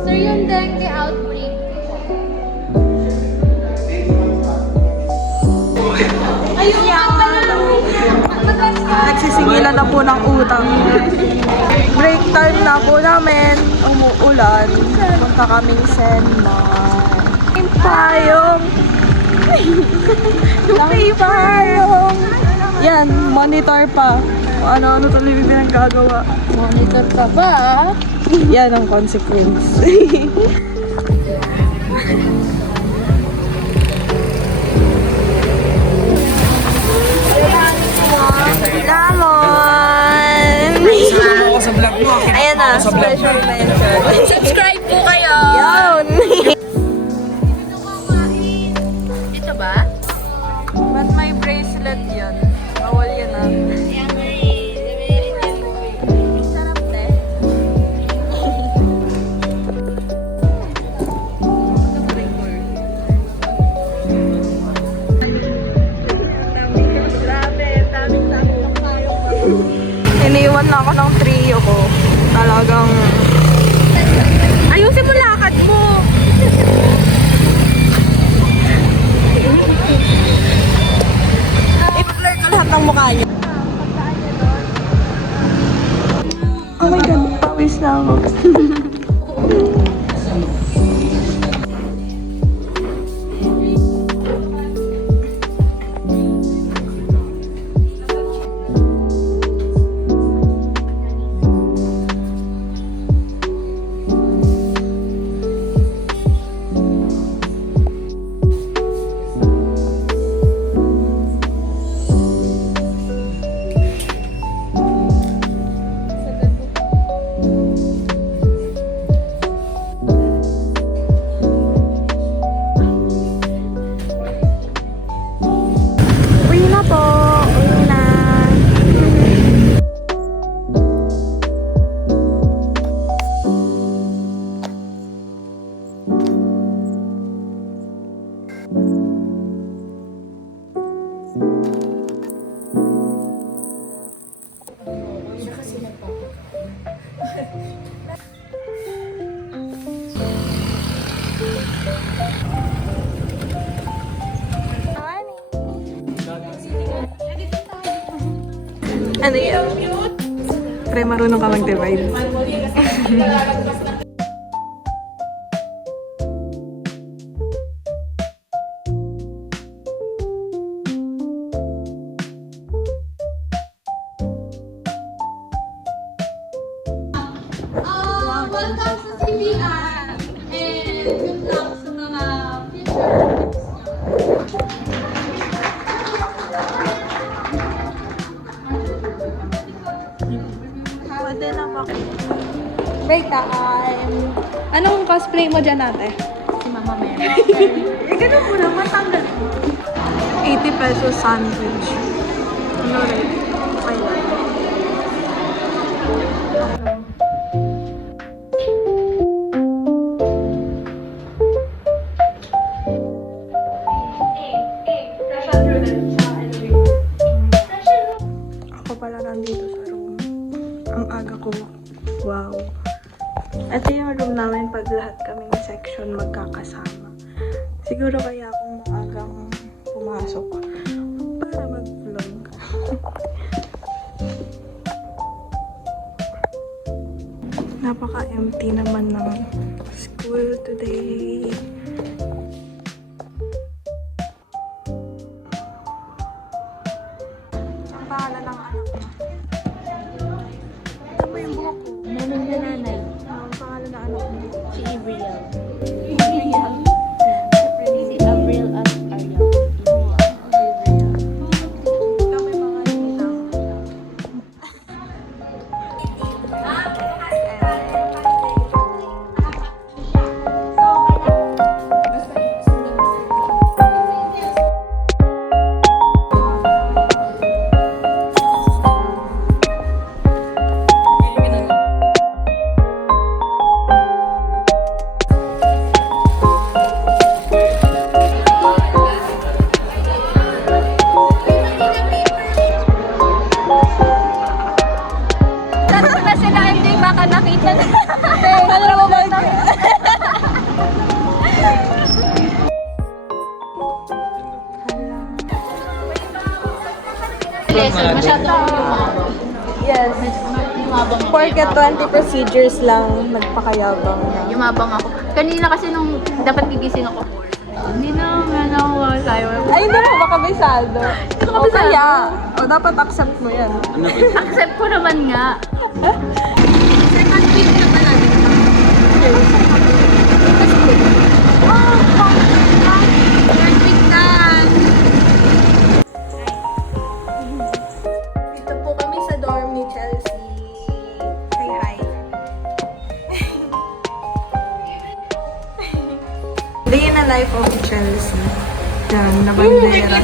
Sir, yung dengue outbreak. Ayun nga pala. Nagsisingilan na po ng utang. Break time na po namin. Umuulan. Punta kaming Senma. Yung payong. Yung payong. Yan, monitor pa. Ano tuloy pinagagawa. Monitor ka ba? Yan ang consequence. Lamon! Ako sa vlog mo. Ayan na, special mention. Subscribe po kayo! Yun! Dito ba? Ba't may bracelet yun? Bawal yun ah. Sarap te. Iniwan na ako ng trio ko. Talagang... Ayusin mo lakad mo! I-blur ko lahat ng mukha niyo. Oh my God, pawis na ako. Uwi na po. Uwi na. Ano yun? Pre, marunong ka mag-divide. Welcome sa CBI! And good luck sa mga future. Pwede na ba? Break time! Anong cosplay mo dyan ate? Si Mama Mary. Ganun mo lang, matanggal. 80 pesos sandwich. Ano rin? Okay lang. Ako pala nandito sa room. Ang aga ko. Wow. Ito yung room namin pag lahat kaming section magkakasama. Siguro kaya akong maagang pumasok para mag-vlog. Napaka-empty naman ng school today. Ang pangalan ng anak mo? Ito mo yung buhok ko. Nanong na nanay. Ang pangalan ng anak mo? Si Abriel. Abriel. Si Abriel at Ariel. Ikaw may mga ninang. Kasi na MJ baka nakita na. Alam mo ba? Masyado. Yes. Yumabang ako. Porket 20 procedures lang, nagpakayabang na. Yumabang ako. Kanina kasi nung dapat gigising ako 4. Hindi na, ako sayo. Ay, hindi mo ba kabisado? Hindi ko O kabisado. kaya, o dapat accept mo yan. Accept ko naman nga. Second week na pala. Third week na. Dito po kami sa dorm ni Chelsea. Say hi. Day in the life of Chelsea. Yan, nabandera.